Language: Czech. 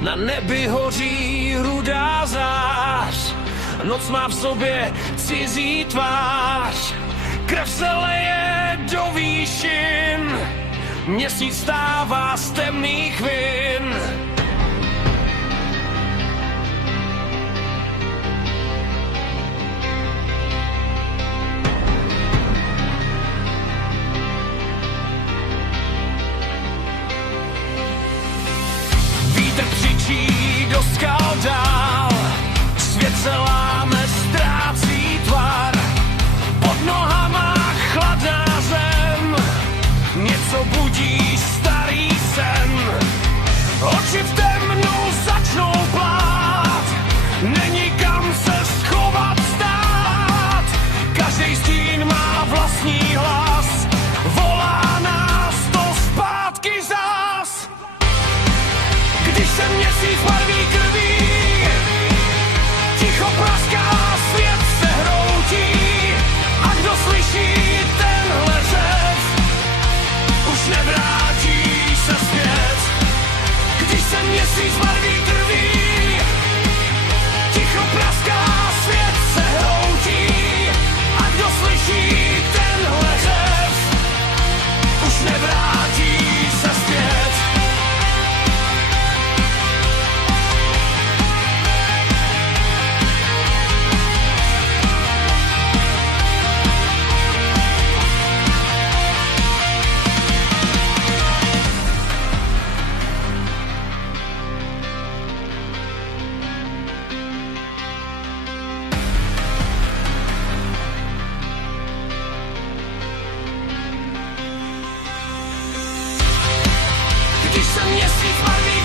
Na nebi hoří rudá zář, noc má v sobě cizí tvář. Krev se leje do výšin, měsíc stává z temných vin. Vítr křičí do skal dál, svět se láme, ztrácí tvar. Pod nohama chladná zem, něco budí starý sen. Oči v temnu začnou plát, není kam se schovat stát. Každý stín má vlastní hlas, volá nás to zpátky zas. Když se měsíc barví krví, ticho praská, svět se hroutí. A kdo slyší tenhle řev, už nevrátí se zpět. Když se měsíc barví krví, ticho praská, svět se hroutí. A kdo slyší tenhle řev, už nevrátí se zpět. Když se měsíc barví